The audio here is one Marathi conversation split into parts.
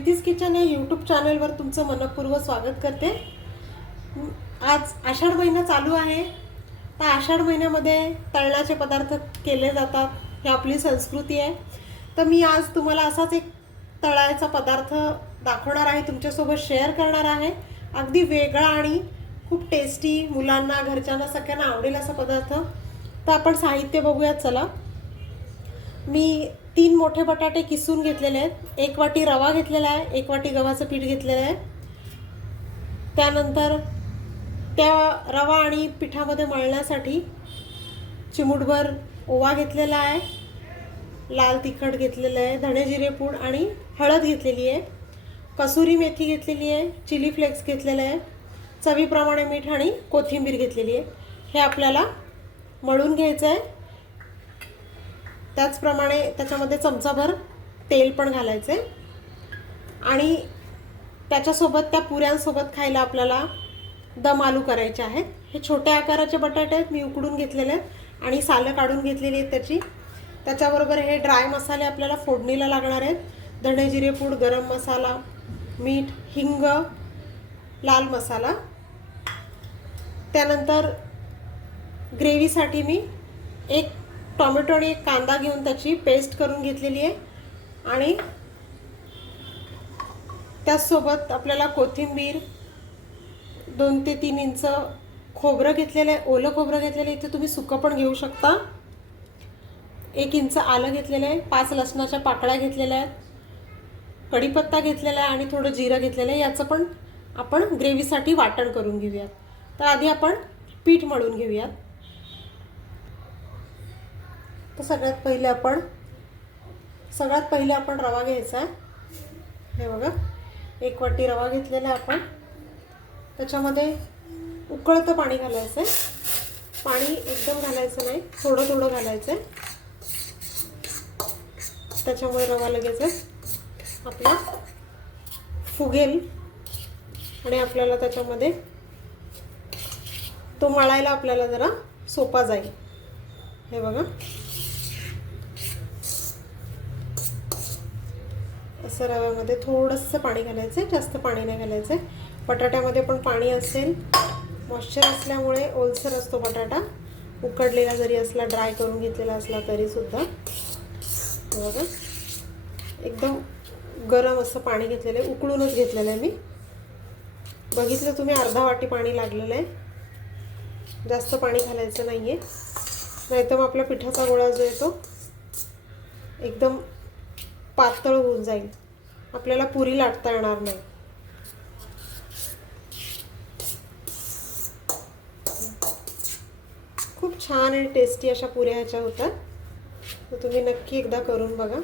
प्रीतीज किचन या यूट्यूब चॅनलवर तुमचं मनपूर्व स्वागत करते. आज आषाढ महिना चालू आहे. तर आषाढ महिन्यामध्ये तळणाचे पदार्थ केले जातात. ही आपली संस्कृती आहे. तर मी आज तुम्हाला असाच एक तळायचा पदार्थ दाखवणार आहे. तुमच्यासोबत शेअर करणार आहे. अगदी वेगळा आणि खूप टेस्टी मुलांना घरच्यांना सगळ्यांना आवडेल असा पदार्थ. तर आपण साहित्य बघूयात चला. मी तीन मोठे बटाटे किसून घेतलेले आहेत. एक वाटी रवा घेतलेला आहे एक वाटी गव्हाचं पीठ घेतलेलं आहे. त्यानंतर त्या रवा आणि पिठामध्ये मळण्यासाठी चिमूटभर ओवा घेतलेला आहे. लाल तिखट घेतलेलं आहे धणे जिरे पूड आणि हळद घेतलेली आहे. कसुरी मेथी घेतलेली आहे चिली फ्लेक्स घेतलेलं आहे. चवीप्रमाणे मीठ आणि कोथिंबीर घेतलेली आहे. हे आपल्याला मळून घ्यायचं आहे. त्याचप्रमाणे त्याच्यामध्ये चमचाभर तेल पण घालायचे. आणि त्याच्यासोबत त्या पुऱ्यांसोबत खायला आपल्याला दम आलू करायचे आहेत. हे छोट्या आकाराचे बटाटे आहेत मी उकडून घेतलेले आहेत आणि सालं काढून घेतलेली आहेत त्याची. त्याच्याबरोबर हे ड्राय मसाले आपल्याला फोडणीला लागणार आहेत. धणे जिरे पूड गरम मसाला मीठ हिंग लाल मसाला. त्यानंतर ग्रेव्हीसाठी मी एक टॉमॅटो आणि एक कांदा घेऊन त्याची पेस्ट करून घेतलेली आहे. आणि त्याचसोबत आपल्याला कोथिंबीर दोन ते तीन इंच खोबरं घेतलेलं आहे. ओलं खोबरं घेतलेलं आहे. इथे तुम्ही सुकं पण घेऊ शकता. एक इंच आलं घेतलेलं आहे. पाच लसणाच्या पाकळ्या घेतलेल्या आहेत. कढीपत्ता घेतलेला आहे आणि थोडं जिरं घेतलेलं आहे. याचं पण आपण ग्रेव्हीसाठी वाटण करून घेऊयात. तर आधी आपण पीठ मळून घेऊयात. तर सगळ्यात पहिले आपण सगळ्यात पहिले आपण रवा घ्यायचा आहे. हे बघा एक वाटी रवा घेतलेला आहे आपण. त्याच्यामध्ये उकळतं पाणी घालायचं आहे पाणी एकदम घालायचं नाही थोडं थोडं घालायचं आहे त्याच्यामुळे रवा लगेचच आपला फुगेल आणि आपल्याला त्याच्यामध्ये तो मळायला आपल्याला जरा सोपा जाईल. हे बघा. असं रव्यामध्ये थोडंसं पाणी घालायचं आहे जास्त पाणी नाही घालायचं आहे बटाट्यामध्ये पण पाणी असेल. मॉइश्चर असल्यामुळे ओलसर असतो बटाटा. उकडलेला जरी असला ड्राय करून घेतलेला असला तरीसुद्धा बघा. एकदम गरम असं पाणी घेतलेलं आहे. उकळूनच घेतलेलं आहे मी. बघितलं तुम्ही अर्धा वाटी पाणी लागलेलं आहे. जास्त पाणी घालायचं नाही आहे नाहीतर मग आपला पिठाचा गोळा जो आहे तो एकदम पातळ होऊन जाईल. आपल्याला पुरी लाटता येणार नाही. खूप छान आणि टेस्टी अशा पुऱ्या ह्याच्या होतात तर तुम्ही नक्की एकदा करून बघा.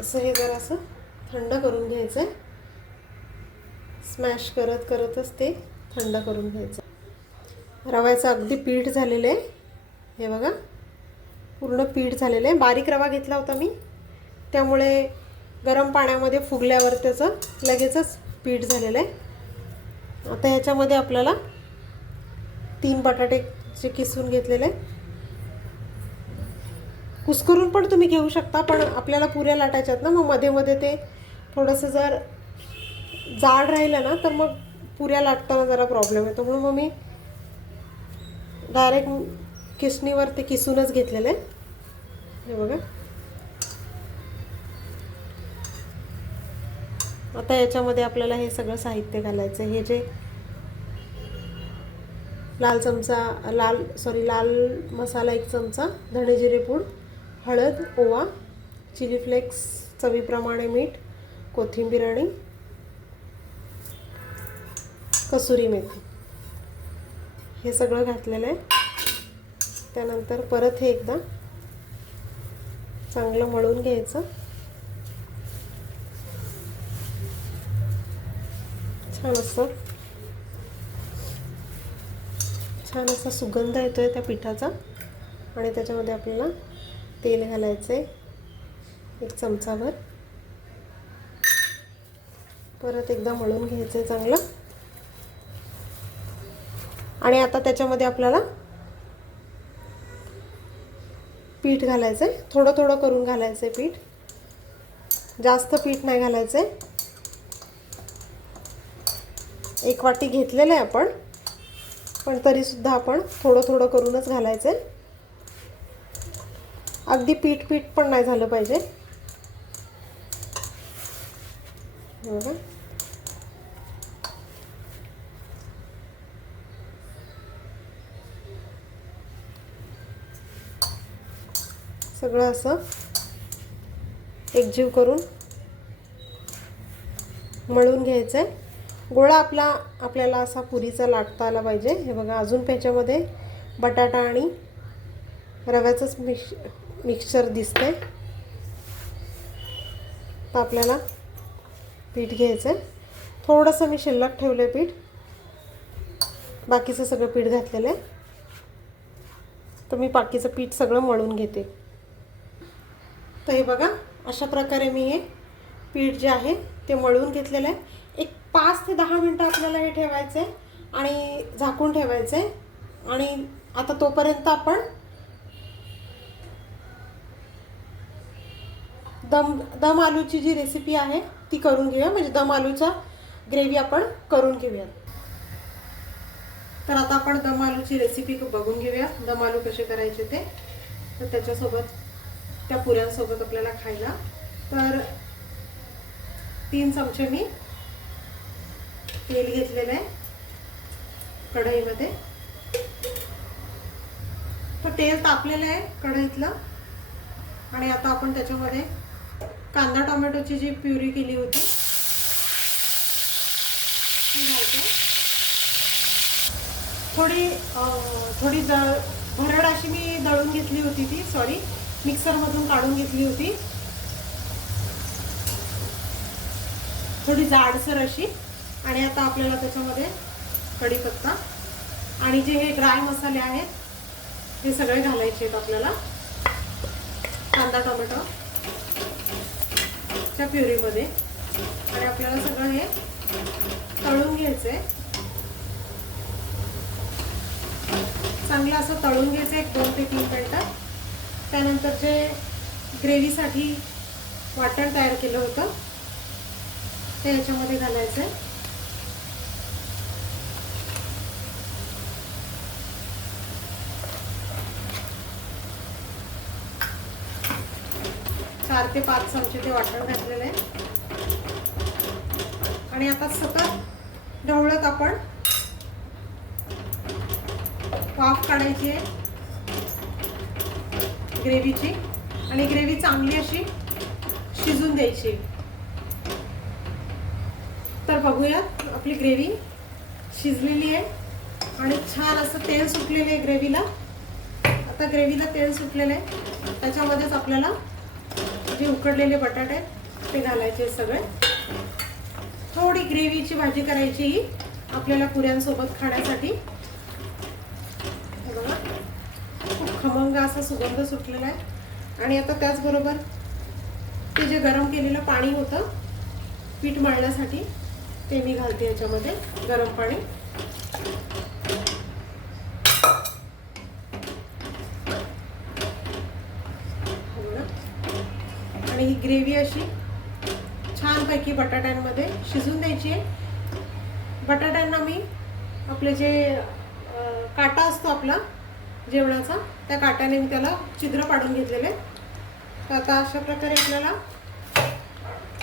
असं हे जरा असं थंड करून घ्यायचं आहे स्मॅश करत करतच ते थंड करून घ्यायचं. रव्याचं अगदी पीठ झालेलं आहे. हे बघा. पूर्ण पीठ झालेलं आहे. बारीक रवा घेतला होता मी. त्यामुळे गरम पाण्यामध्ये फुगल्यावर त्याचं लगेचच पीठ झालेलं आहे. आता ह्याच्यामध्ये आपल्याला तीन बटाटेचे किसून घेतलेले कुस्करून पण तुम्ही घेऊ शकता पण आपल्याला पुऱ्या लाटायच्यात ना मग मध्ये मध्ये ते थोडंसं जर जाड राहिलं ना तर मग पुऱ्या लाटताना जरा प्रॉब्लेम येतो. म्हणून मग मी डायरेक्ट किसणीवर ते किसूनच घेतलेलं आहे. हे बघा. आता याच्यामध्ये आपल्याला हे सगळं साहित्य घालायचं हे जे लाल चमचा लाल सॉरी लाल मसाला एक चमचा धणे जिरे पूड हळद ओवा चिली फ्लेक्स चवीप्रमाणे मीठ कोथिंबीर आणि कसुरी मेथी. हे सगळं घातलेलं आहे. त्यानंतर परत हे एकदा चांगलं मळून घ्यायचं. छान असं. छान असा सुगंध येतो आहे त्या पिठाचा. आणि त्याच्यामध्ये आपल्याला तेल घालायचं आहे एक चमचाभर. परत एकदा मळून घ्यायचं आहे चांगलं. आणि आता त्याच्यामध्ये आपल्याला पीठ घालायचं आहे थोडं थोडं करून घालायचं आहे पीठ. जास्त पीठ नाही घालायचं आहे एक वाटी घेतलेलं आहे आपण. पण तरीसुद्धा आपण थोडं थोडं करूनच घालायचं आहे अगदी पीठ पीठ पण नाही झालं पाहिजे. बघा. सगळं असं एकजीव करून मळून घ्यायचं आहे गोळा आपला आपल्याला असा पुरीचा लाटता आला पाहिजे. हे बघा अजून त्याच्यामध्ये बटाटा आणि रव्याचंच मिक्स मिक्सचर दिसते तर आपल्याला पीठ घ्यायचं आहे थोडंसं मी शिल्लक ठेवलं आहे पीठ. बाकीचं सगळं पीठ घातलेलं आहे. तर मी बाकीचं पीठ सगळं मळून घेते. तर हे बघा अशा प्रकारे मी हे पीठ जे आहे ते मळून घेतलेलं आहे. एक पाच ते दहा मिनटं आपल्याला हे ठेवायचं आहे आणि झाकून ठेवायचं आहे आणि आता तोपर्यंत आपण दम दम आलूची जी रेसिपी आहे ती करून घेऊया. म्हणजे दम आलूचा ग्रेव्ही आपण करून घेऊया तर आता आपण दम आलूची रेसिपी बघून घेऊया. दम आलू कसे करायचे ते. तर त्याच्यासोबत त्या पुऱ्यांसोबत आपल्याला खायला. तर तीन चमचे मी तेल घेतलेलं आहे कढईमध्ये. तर तेल तापलेलं आहे कढईतलं. आणि आता आपण त्याच्यामध्ये कांदा टोमॅटोची जी प्युरी केली होती ती घालते. थोडी थोडी द भरड अशी मी दळून घेतली होती ती सॉरी मिक्सरमधून काढून घेतली होती. थोडी जाडसर अशी. आणि आता आपल्याला त्याच्यामध्ये कढीपत्ता. आणि जे हे ड्राय मसाले आहेत हे सगळे घालायचे आहेत आपल्याला. कांदा टोमॅटो. च्या प्युरीमध्ये. आणि आपल्याला सगळं हे तळून घ्यायचं आहे चांगलं असं तळून घ्यायचं एक दोन ते तीन मिनटं. त्यानंतर जे ग्रेव्हीसाठी वाटण तयार केलं होतं. ते याच्यामध्ये घालायचं आहे. चार ते पाच चमचे ते वाटण घातलेलं आहे. आणि आता सतत ढवळत आपण वाफ काढायची आहे. ग्रेव्हीची. आणि ग्रेव्ही चांगली अशी शिजून द्यायची. तर बघूयात आपली ग्रेव्ही शिजलेली आहे. आणि छान असं तेल सुटलेलं आहे ग्रेव्हीला. आता ग्रेव्हीला तेल सुटलेलं आहे. त्याच्यामध्येच आपल्याला जे उकडलेले बटाटे आहेत ते घालायचे सगळे. थोडी ग्रेव्हीची भाजी करायची ही आपल्याला पुऱ्यांसोबत खाण्यासाठी हे बघा खूप खमंग असा सुगंध सुटलेला आहे. आणि आता त्याचबरोबर ते जे गरम केलेलं पाणी होतं पीठ मळण्यासाठी ते मी घालते याच्यामध्ये गरम पाणी. आणि ही ग्रेव्ही अशी छानपैकी बटाट्यांमध्ये शिजून द्यायची आहे. बटाट्यांना मी आपले जे काटा असतो आपला जेवणाचा. त्या काट्याने मी त्याला छिद्र पाडून घेतलेले. तर आता अशा प्रकारे आपल्याला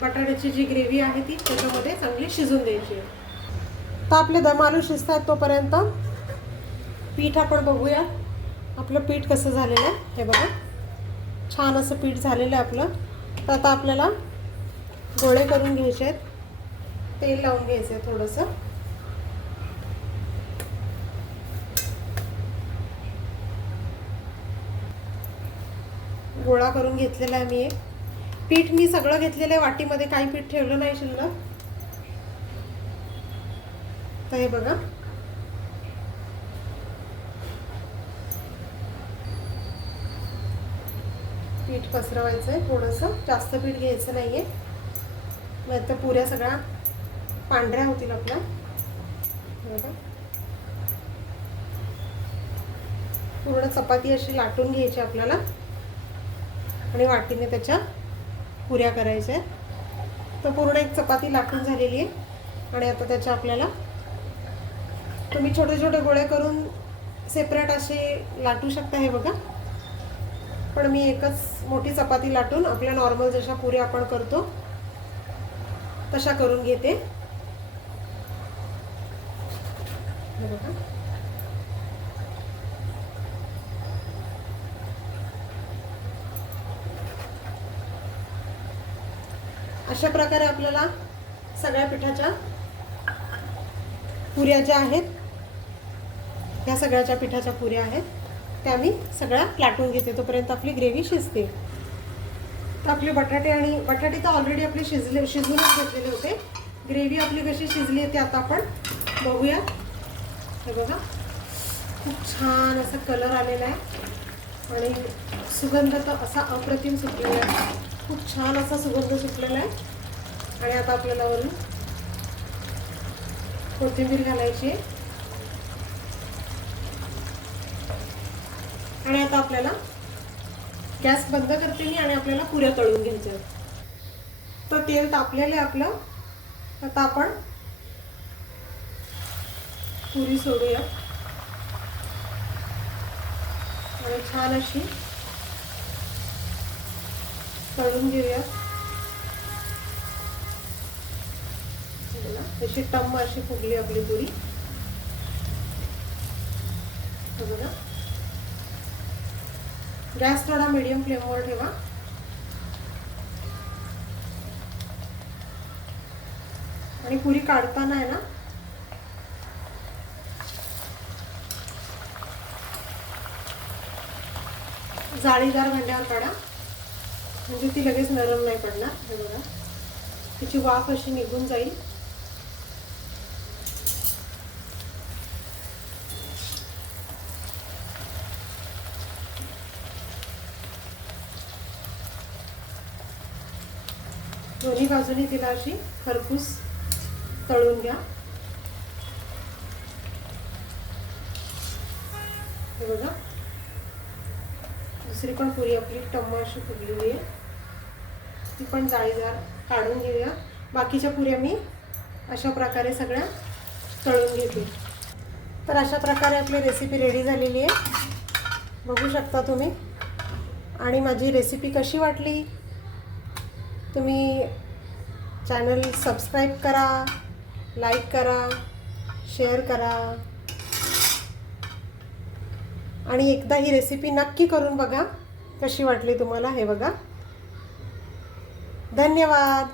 बटाट्याची जी ग्रेव्ही आहे ती त्याच्यामध्ये चांगली शिजून द्यायची आहे. तर आपले दम आलू शिजत आहेत तोपर्यंत पीठ आपण बघूया. आपलं पीठ कसं झालेलं आहे हे बघा. छान असं पीठ झालेलं आहे आपलं. तर आता आपल्याला गोळे करून घ्यायचे आहेत. तेल लावून घ्यायचं आहे थोडंसं. गोळा करून घेतलेला आहे मी एक. पीठ मी सगळं घेतलेलं आहे वाटीमध्ये काही पीठ ठेवलं नाही शिल्लक. तर हे बघा. पीठ पसरवायचं आहे थोडंसं. जास्त पीठ घ्यायचं नाही आहे मग तर पुऱ्या सगळ्या पांढऱ्या होतील आपल्या. बघा. पूर्ण चपाती अशी लाटून घ्यायची आपल्याला. आणि वाटीने त्याच्या पुऱ्या करायच्या आहेत. तर पूर्ण एक चपाती लाटून झालेली आहे. आणि आता त्याच्या आपल्याला तुम्ही छोटे छोटे गोळे करून सेपरेट असे लाटू शकता हे बघा. पण मी एकच मोठी चपाती लाटून आपल्या नॉर्मल जशा पुऱ्या आपण करतो तशा करून घेते. हे बघा. अशा प्रकारे आपल्याला सगळ्या पिठाच्या पुऱ्या ज्या आहेत ह्या सगळ्याच्या पिठाच्या पुऱ्या आहेत त्या मी सगळ्या लाटून घेते. तोपर्यंत आपली ग्रेव्ही शिजते. तर आपले बटाटे आणि बटाटे तर ऑलरेडी आपले शिजले शिजूनच घेतलेले होते. ग्रेव्ही आपली कशी शिजली आहे ते आता आपण बघूया. हे बघा. खूप छान असा कलर आलेला आहे. आणि सुगंध तर असा अप्रतिम सुटलेला आहे. खूप छान असा सुगंध सुटलेला आहे. आणि आता आपल्याला वरून कोथिंबीर घालायची आणि आता आपल्याला गॅस बंद करते मी आणि आपल्याला पुऱ्या तळून घ्यायच्या तर तेल तापलेलं आहे आपलं. आता आपण पुरी सोडूया. आणि छान अशी तळून घेऊया. अशी टम्म अशी फुगली आपली पुरी बघा. गॅस थोडा मिडियम फ्लेमवर ठेवा. आणि पुरी काढताना आहे ना जाळीदार भांड्यावर काढा. म्हणजे ती लगेच नरम नाही पडणार हे बघा. तिची वाफ अशी निघून जाईल. दोन्ही बाजूनी तिला अशी खरपूस तळून घ्या. हे बघा. दुसरी पण पुरी आपली टम्म अशी फुगलेली आहे ती पण जाळीदार काढून घेऊया. बाकीच्या पुऱ्या मी अशा प्रकारे सगळ्या तळून घेते. तर अशा प्रकारे आपली रेसिपी रेडी झालेली आहे. बघू शकता तुम्ही. आणि माझी रेसिपी कशी वाटली? तुम्ही चॅनल सबस्क्राईब करा लाईक करा शेअर करा. आणि एकदा ही रेसिपी नक्की करून बघा कशी वाटली तुम्हाला हे बघा. धन्यवाद.